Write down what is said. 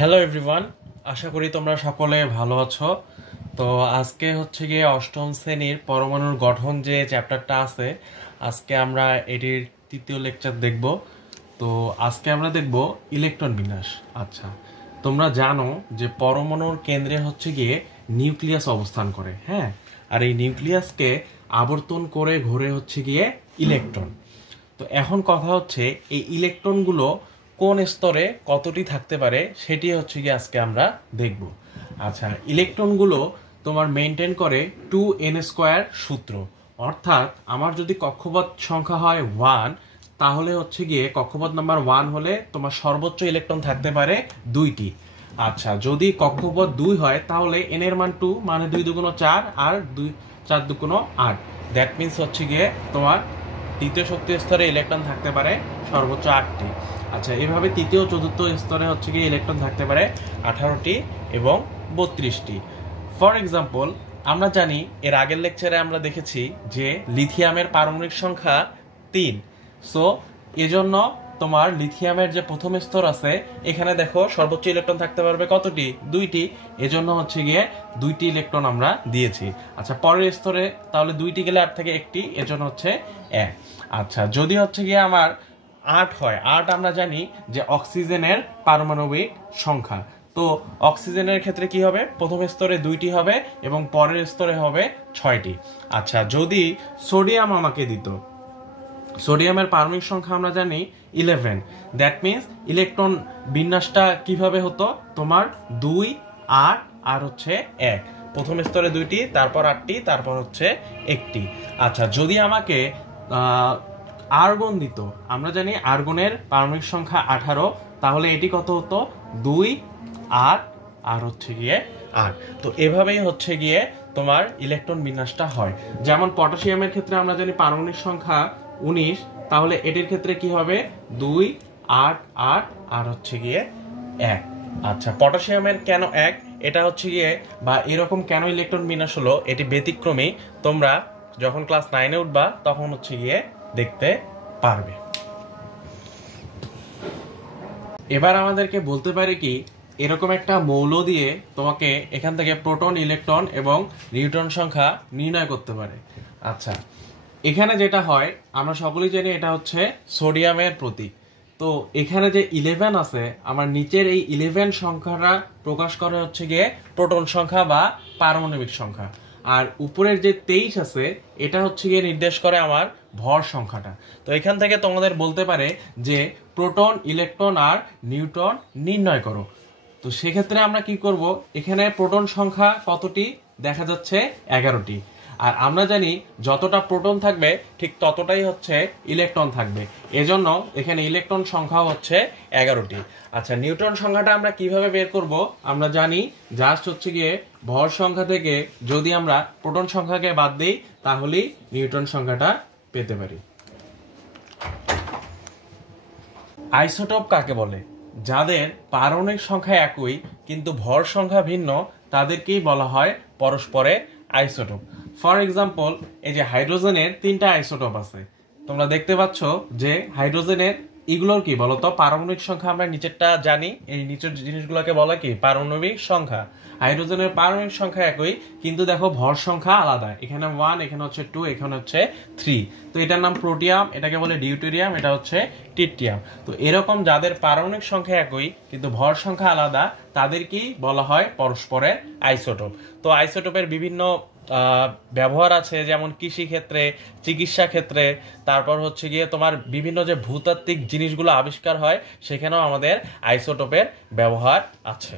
Hello everyone, আশা করি তোমরা সকলে ভালো আছো। তো আজকে হচ্ছে গিয়ে অষ্টম শ্রেণীর পরমাণুর গঠন যে চ্যাপ্টারটা আছে, আজকে আমরা এটির তৃতীয় লেকচার দেখব। তো আজকে আমরা দেখব ইলেকট্রন বিন্যাস। আচ্ছা, তোমরা জানো যে পরমাণুর কেন্দ্রে হচ্ছে গিয়ে নিউক্লিয়াস অবস্থান করে, হ্যাঁ, আর এই নিউক্লিয়াসকে আবর্তন করে ঘুরে হচ্ছে গিয়ে ইলেকট্রন। তো এখন কথা হচ্ছে এই ইলেকট্রনগুলো কোন স্তরে কতটি থাকতে পারে সেটি হচ্ছে কি আজকে আমরা দেখব। আচ্ছা, ইলেকট্রনগুলো তোমার মেনটেন করে 2n² সূত্র, অর্থাৎ আমার যদি কক্ষপথ সংখ্যা হয় 1, তাহলে হচ্ছে গিয়ে কক্ষপথ নাম্বার 1 হলে তোমার সর্বোচ্চ ইলেকট্রন থাকতে পারে 2টি। আচ্ছা, যদি কক্ষপথ 2 হয় তাহলে n এর মান 2, মানে 2 দুগুণ 4 আর 4 দুগুণ 8। দ্যাট মিনস হচ্ছে গিয়ে তোমার তৃতীয় শক্তি স্তরে ইলেকট্রন থাকতে পারে সর্বোচ্চ 8টি। আচ্ছা, এভাবে তৃতীয় চতুর্থ স্তরে হচ্ছে গিয়ে ইলেকট্রন থাকতে পারে 18টি এবং 32টি। ফর এক্সাম্পল, আমরা জানি এর আগের লেকচারে আমরা দেখেছি যে লিথিয়ামের পারমাণবিক সংখ্যা 3। সো এজন্য তোমার লিথিয়ামের যে প্রথম স্তর আছে, এখানে দেখো সর্বোচ্চ ইলেকট্রন থাকতে পারবে কতটি? 2টি। এজন্য হচ্ছে গিয়ে 2টি ইলেকট্রন আমরা দিয়েছি। আচ্ছা, পরের স্তরে তাহলে 2টি গেলে 8 থেকে 1টি, এজন্য হচ্ছে 1। আচ্ছা, যদি হচ্ছে গিয়ে আমার 8 হয়, 8 আমরা জানি যে অক্সিজেনের পারমাণবিক সংখ্যা। তো অক্সিজেনের ক্ষেত্রে কি হবে? প্রথম স্তরে 2টি হবে এবং পরের স্তরে হবে 6টি। আচ্ছা, যদি সোডিয়াম আমাকে দিত, সোডিয়ামের পারমাণবিক সংখ্যা আমরা জানি 11। দ্যাট মিনস ইলেকট্রন বিন্যাসটা কিভাবে হতো? তোমার 2, 8 আর হচ্ছে 1। প্রথম স্তরে 2টি, তারপর 8টি, তারপর হচ্ছে 1টি। আচ্ছা, যদি আমাকে আর্গন দিত, আমরা জানি আর্গনের পারমাণবিক সংখ্যা 18, তাহলে এটি কত হতো? 2, 8 আর হচ্ছে গিয়ে 8। তো এভাবেই হচ্ছে গিয়ে তোমার ইলেকট্রন বিন্যাসটা হয়। যেমন পটাশিয়ামের ক্ষেত্রে আমরা জানি পারমাণবিক সংখ্যা 19, তাহলে এটির ক্ষেত্রে কি হবে? 2, 8, 8 আর হচ্ছে গিয়ে 1। আচ্ছা, পটাশিয়ামের কেন 1? এটা হচ্ছে গিয়ে বা এরকম কেন ইলেকট্রন বিন্যাস হলো, এটি ব্যতিক্রমী। তোমরা যখন ক্লাস 9-এ উঠবা তখন হচ্ছে গিয়ে দেখতে পারবে। এবার আমাদেরকে বলতে পারে কি, এরকম একটা মৌল দিয়ে তোমাকে এখান থেকে প্রোটন, ইলেকট্রন এবং নিউট্রন সংখ্যা নির্ণয় করতে পারে। আচ্ছা, এখানে যেটা হয় আমরা সকলেই জানি এটা হচ্ছে সোডিয়ামের প্রতীক। তো এখানে যে 11 আছে, আমার নিচের এই 11 সংখ্যাটা প্রকাশ করে হচ্ছে গিয়ে প্রোটন সংখ্যা বা পারমাণবিক সংখ্যা, আর উপরের যে 23 আছে এটা হচ্ছে গিয়ে নির্দেশ করে আমার ভর সংখ্যাটা। তো এখান থেকে তোমাদের বলতে পারে যে প্রোটন, ইলেকট্রন আর নিউট্রন নির্ণয় করো। তো সেক্ষেত্রে আমরা কি করব? এখানে প্রোটন সংখ্যা কতটি দেখা যাচ্ছে? 11টি। আর আমরা জানি যতটা প্রোটন থাকবে ঠিক ততটাই হচ্ছে ইলেকট্রন থাকবে, এজন্য এখানে ইলেকট্রন সংখ্যা হচ্ছে 11টি। আচ্ছা, নিউট্রন সংখ্যাটা আমরা কিভাবে বের করব? আমরা জানি জাস্ট হচ্ছে গিয়ে ভর সংখ্যা থেকে যদি আমরা প্রোটন সংখ্যাকে বাদ দিই তাহলেই নিউট্রন সংখ্যাটা পেতে পারি। আইসোটোপ কাকে বলে? যাদের পারমাণবিক সংখ্যা একই কিন্তু ভর সংখ্যা ভিন্ন, তাদেরকেই বলা হয় পরস্পরে আইসোটোপ। ফর এক্সাম্পল, এই যে হাইড্রোজেনের 3টা আইসোটোপ আছে, তোমরা দেখতে পাচ্ছ যে হাইড্রোজেনের এগুলোর কি বলতো? পারমাণবিক সংখ্যা আমরা নিচেরটা জানি, এই নিচের জিনিসগুলোকে বলা কি? পারমাণবিক সংখ্যা। হাইড্রোজেনের পারমাণবিক সংখ্যা একই কিন্তু দেখো ভর সংখ্যা আলাদা, এখানে 1, এখানে হচ্ছে 2, এখানে হচ্ছে 3। তো এটার নাম প্রোটিয়াম, এটাকে বলে ডিউটেরিয়াম, এটা হচ্ছে ট্রিটিয়াম। তো এরকম যাদের পারমাণবিক সংখ্যা একই কিন্তু ভর সংখ্যা আলাদা, তাদেরকেই বলা হয় পরস্পরের আইসোটোপ। তো আইসোটোপের বিভিন্ন ব্যবহার আছে, যেমন কৃষি ক্ষেত্রে, চিকিৎসা ক্ষেত্রে, তারপর হচ্ছে গিয়ে তোমার বিভিন্ন যে ভূতাত্ত্বিক জিনিসগুলো আবিষ্কার হয় সেখানেও আমাদের আইসোটোপের ব্যবহার আছে।